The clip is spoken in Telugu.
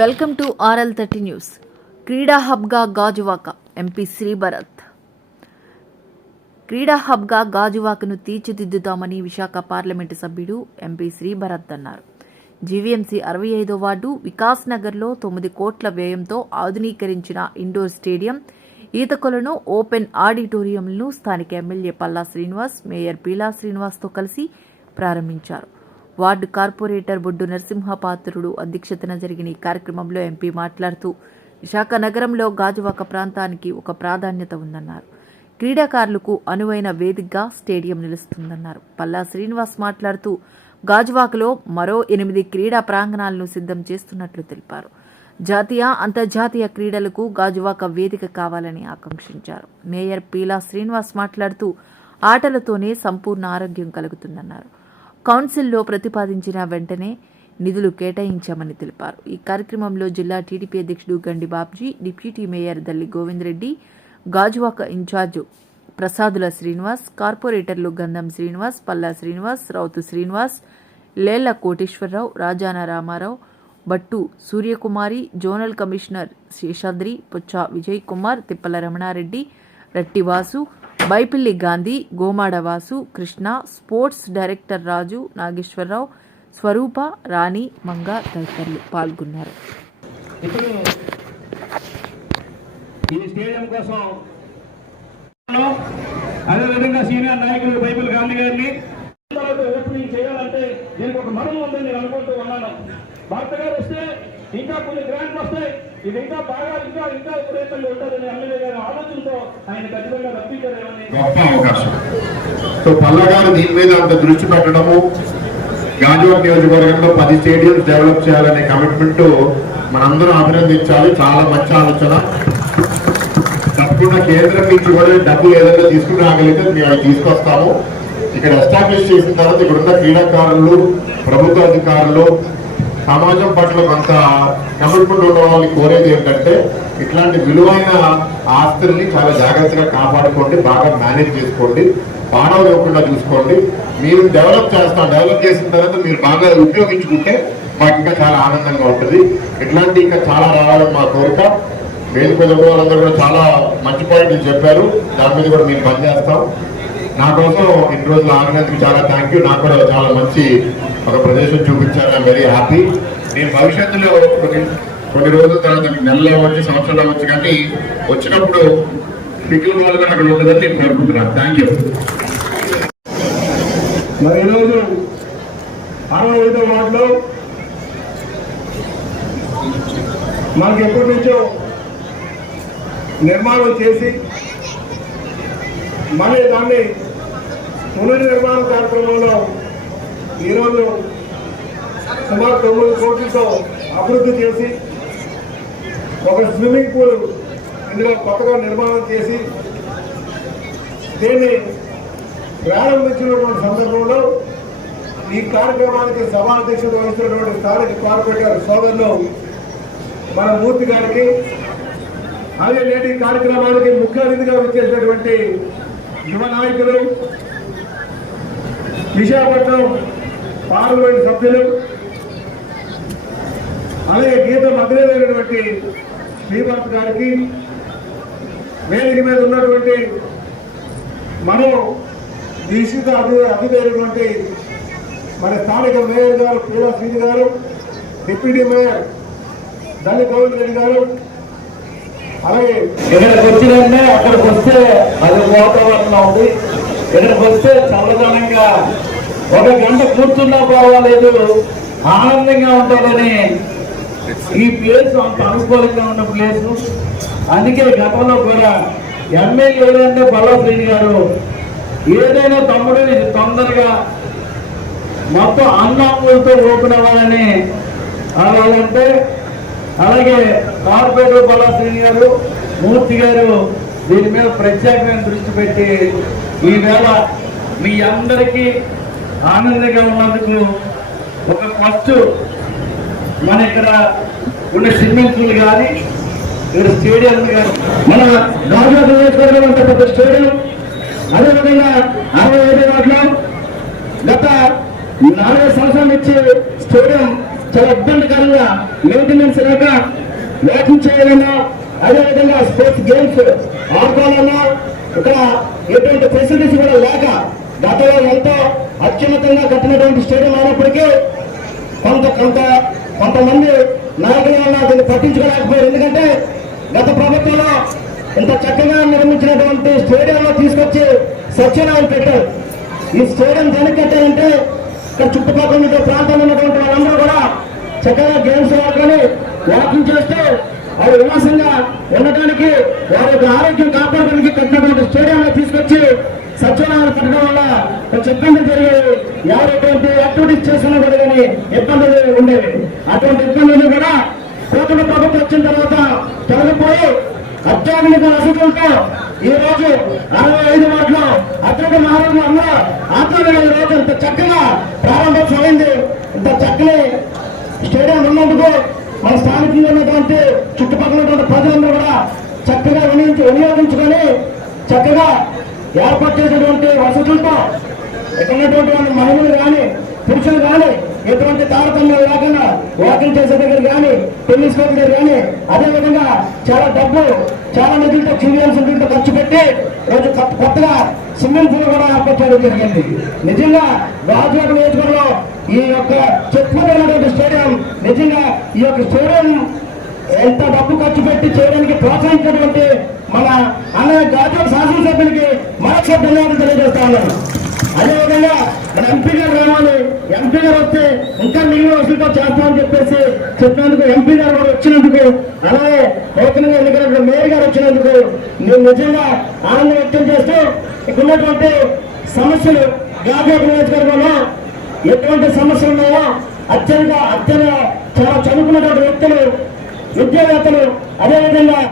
Welcome to RL thirty news. క్రీడా హబ్గా గాజువాక ఎంపీ శ్రీభరత్. క్రీడా హబ్గా గాజువాకను తీర్చిదిద్దుతామని విశాఖ పార్లమెంటు సభ్యుడు ఎంపీ శ్రీభరత్ అన్నారు. జీవీఎంసీ అరవై ఐదో వార్డు వికాస్ నగర్లో తొమ్మిది కోట్ల వ్యయంతో ఆధునీకరించిన ఇండోర్ స్టేడియం ఈతకొలను ఓపెన్ ఆడిటోరియంలను స్థానిక ఎమ్మెల్యే పల్లా శ్రీనివాస్ మేయర్ పీలా శ్రీనివాస్తో కలిసి ప్రారంభించారు. వార్డు కార్పొరేటర్ బొడ్డు నరసింహపాత్రుడు అధ్యక్షతన జరిగిన ఈ కార్యక్రమంలో ఎంపీ మాట్లాడుతూ విశాఖ నగరంలో గాజువాక ప్రాంతానికి ఒక ప్రాధాన్యత ఉందన్నారు. క్రీడాకారులకు అనువైన వేదికగా స్టేడియం నిలుస్తుందన్నారు. పల్లా శ్రీనివాస్ మాట్లాడుతూ గాజువాకలో మరో ఎనిమిది క్రీడా ప్రాంగణాలను సిద్ధం చేస్తున్నట్లు తెలిపారు. జాతీయ అంతర్జాతీయ క్రీడలకు గాజువాక వేదిక కావాలని ఆకాంక్షించారు. మేయర్ పీలా శ్రీనివాస్ మాట్లాడుతూ ఆటలతోనే సంపూర్ణ ఆరోగ్యం కలుగుతుందన్నారు. కౌన్సిల్లో ప్రతిపాదించిన వెంటనే నిధులు కేటాయించామని తెలిపారు. ఈ కార్యక్రమంలో జిల్లా టీడీపీ అధ్యక్షుడు Gandi Babji deputy mayor Dalli Govindareddy Gajuwaka in charge Prasadula Srinivas కార్పొరేటర్లు Gandham Srinivas Palla Srinivas Routhu Srinivas Lella Koteswararao Rajana Ramarao Bhattu Suryakumari zonal commissioner Seshadri Puchcha Vijay Kumar Tippala Ramanareddy Rattivasu Baipilli Gandhi Gomadavasu Krishna sports director Raju Nageswararao Swarupa Rani Manga తదితరులు పాల్గొన్నారు. ఈ స్టేడియం కోసం అదేవిధంగా సీనియర్ నాయకులు బైబిల్ గాంధీ గారిని ఓపెనింగ్ చేయాలంటే దీనికి ఒక మరణం ఉందని నేను అనుకుంటూ ఉన్నాను. భర్త గారు వస్తే ఇంకా కొన్ని గ్రాంట్లు వస్తాయి. ఇది ఇంకా బాగా ఇంకా ఇంకా ప్రయత్నంగా ఉంటారని ఎమ్మెల్యే గారి ఆలోచనతో ఆయన ఖచ్చితంగా రప్పించారేమని గొప్ప అవకాశం. సో పల్లా గారు దీని మీద అంత దృష్టి పెట్టడము గాజువాక నియోజకవర్గంలో పది స్టేడియంస్ డెవలప్ చేయాలనే కమిట్మెంట్ మనందరం అభినందించాలి. చాలా మంచి ఆలోచన. తప్పకుండా కేంద్రం నుంచి కూడా డబ్బులు ఏదైనా తీసుకుని రాగలిగితే మేము అవి తీసుకొస్తాము. ఇక్కడ ఎస్టాబ్లిష్ చేసిన తర్వాత ఇక్కడ ఉన్న క్రీడాకారులు ప్రభుత్వ అధికారులు సమాజం పట్ల కొంత కమిట్మెంట్ ఉన్న వాళ్ళని కోరేది ఏంటంటే ఇట్లాంటి విలువైన ఆస్తుల్ని చాలా జాగ్రత్తగా కాపాడుకోండి బాగా మేనేజ్ చేసుకోండి పాడవకుండా చూసుకోండి. మీరు డెవలప్ చేస్తాం డెవలప్ చేసిన తర్వాత మీరు బాగా ఉపయోగించుకుంటే మాకు ఇంకా చాలా ఆనందంగా ఉంటుంది. ఇట్లాంటి ఇంకా చాలా రావాలని మా కోరిక. వేదిక వాళ్ళందరూ కూడా చాలా మంచి పాయింట్లు చెప్పారు. దాని మీద కూడా మేము పనిచేస్తాం. నా కోసం ఇన్ని రోజులు ఆడినందుకు చాలా థ్యాంక్ యూ నాకు కూడా చాలా మంచి ఒక ప్రదేశం చూపించారు. ఐఎమ్ వెరీ హ్యాపీ నేను భవిష్యత్తులో కొన్ని కొన్ని రోజుల తర్వాత మీకు నెలలో వచ్చి సంవత్సరంలో వచ్చి కానీ వచ్చినప్పుడు పికిల్ వాళ్ళు అక్కడ ఉండదని నేను కోరుకుంటున్నాను. థ్యాంక్ యూ మరి ఈరోజు అరవై ఐదో వార్డులో మనకి ఎప్పటి నుంచో నిర్మాణం చేసి మళ్ళీ దాన్ని పునర్నిర్మాణ కార్యక్రమంలో ఈరోజు సుమారు తొమ్మిది కోట్లతో అభివృద్ధి చేసి ఒక స్విమ్మింగ్ పూల్ ఇందులో కొత్తగా నిర్మాణం చేసి దీన్ని ప్రారంభించినటువంటి సందర్భంలో ఈ కార్యక్రమానికి సభాధ్యక్షత వహిస్తున్నటువంటి స్థానిక కార్పొరేటర్ సోదరులు మన మూర్తి గారికి అలాగే నేటి కార్యక్రమానికి ముఖ్య అతిథిగా వచ్చేసినటువంటి యువ నాయకులు విశాఖపట్నం పార్లమెంట్ సభ్యులు అలాగే గీతం అగ్రమైనటువంటి శ్రీభారత్ గారికి వేదిక మీద ఉన్నటువంటి మనం నిశ్చిత అతి అతిథైనటువంటి మన స్థానిక మేయర్ గారు పీలా శ్రీని గారు డిప్యూటీ మేయర్ దళిత గోవింద్ రెడ్డి గారు అలాగే ఇక్కడికి వచ్చినంటే అక్కడికి వస్తే అది వాతావరణం ఉంది. ఇక్కడికి వస్తే చల్లదనంగా ఒక గంట కూర్చున్నా పర్వాలేదు ఆనందంగా ఉంటుందని ఈ ప్లేస్ అంత అనుకూలంగా ఉన్న ప్లేస్ అందుకే గతంలో కూడా ఎమ్మెల్యేలు అంటే బల్లశ్రేణి గారు ఏదైనా తమ్ముడు ఇది తొందరగా మొత్తం అన్నములతో ఓపెన్ అవ్వాలని అలాగంటే అలాగే కార్పొరేటర్ బల్లశ్రేణి గారు మూర్తి గారు దీని మీద ప్రత్యేకమైన దృష్టి పెట్టి ఈవేళ మీ అందరికీ ఆనందంగా ఉన్నందుకు ఒక ఫస్ట్ మన ఇక్కడ ఉన్న సిమెంట్లు కానీ ఇక్కడ స్టేడియం కానీ మన రాజా అంత పెద్ద స్టేడియం అదేవిధంగా అరవై ఐదు వాటిలో గత నాలుగు సంవత్సరాల నుంచి స్టేడియం చాలా ఇబ్బందికరంగా మెయింటెనెన్స్ లేక వాకింగ్ చేయాలన్నా అదేవిధంగా స్పోర్ట్స్ గేమ్స్ ఆడుకోవాలన్నా ఇక్కడ ఎటువంటి ఫెసిలిటీస్ కూడా లేక గతంలో ఎంతో అత్యున్నతంగా కట్టినటువంటి స్టేడియం అయినప్పటికీ కొంత కొంత కొంతమంది నాయకులు వల్ల దీన్ని పట్టించుకోలేకపోయారు. ఎందుకంటే గత ప్రభుత్వంలో ఇంత చక్కగా నిర్మించినటువంటి స్టేడియంలో తీసుకొచ్చి సత్యనారాయణ పెట్టారు. ఈ స్టేడియం దానికి కట్టారంటే ఇక్కడ చుట్టుపక్కల ఉన్న ప్రాంతంలో ఉన్నటువంటి వాళ్ళందరూ కూడా చక్కగా గేమ్స్ ఆడుకొని వాకింగ్ చేస్తూ వారు విలాసంగా ఉండటానికి వారి యొక్క ఆరోగ్యం కాపాడడానికి కట్టినటువంటి స్టేడియంలో తీసుకొచ్చి సత్యనారాయణ పెట్టడం వల్ల కొంచెం ఇబ్బంది జరిగేవి ఎవరు ఎటువంటి యాక్టివిటీస్ చేసినా కూడా కానీ ఇబ్బందులు ఉండేవి. అటువంటి ఇబ్బందులు కూడా కూటమి ప్రభుత్వం వచ్చిన తర్వాత తొలగిపోయి అత్యాధునిక వసతులతో ఈ రోజు అరవై ఐదు వాటిలో అత్యంత మహారాజు అందరూ ఆత్మీయ ఈ రోజు ఇంత చక్కగా ప్రారంభోత్సవమైంది ఇంత చక్కని స్టేడియం ఉన్నందుకు మన స్థానికంగా ఉన్నటువంటి చుట్టుపక్కల ఉన్నటువంటి ప్రజలందరూ కూడా చక్కగా వినియోగించి వినియోగించుకొని చక్కగా ఏర్పాటు చేసినటువంటి వసతులతో ఇక్కడ ఉన్నటువంటి మహిళలు కానీ పురుషులు కానీ ఎటువంటి తారతమ్యం లేకుండా వాకింగ్ చేసే దగ్గర కానీ టెన్నిస్ కోర్టు దగ్గర కానీ అదేవిధంగా చాలా డబ్బు చాలా నిధులతో క్యూరియన్స్ నిధులతో ఖర్చు పెట్టి రోజు కొత్తగా స్విమ్మింగ్ పూల్ కూడా ఏర్పాటు చేయడం జరిగింది. నిజంగా రాజువాడ నియోజకవర్గంలో ఈ యొక్క చెప్పుకున్నటువంటి స్టేడియం నిజంగా ఈ యొక్క స్టేడియం ఎంత డబ్బు ఖర్చు పెట్టి చేయడానికి ప్రోత్సహించినటువంటి మన అన్న గాజు శాసనసభ్యులకి మరొక ధన్యవాదాలు తెలియజేస్తా ఉన్నాను అదేవిధంగా మన ఎంపీ గారు రావాలి ఎంపీ గారు వస్తే ఇంకా మిగిలిన వసూలుతో చేస్తామని చెప్పేసి చెప్పినందుకు ఎంపీ గారు కూడా వచ్చినందుకు అలాగే నూతనంగా ఎన్నికల మేయర్ గారు వచ్చినందుకు నేను నిజంగా ఆనందం వ్యక్తం చేస్తూ ఇక్కడ ఉన్నటువంటి సమస్యలు గాజు నియోజకవర్గంలో ఎటువంటి సమస్యలు ఉన్నాయో అత్యంత అత్యంత చాలా చదువుకున్నటువంటి వ్యక్తులు విద్యావేత్తలు అదేవిధంగా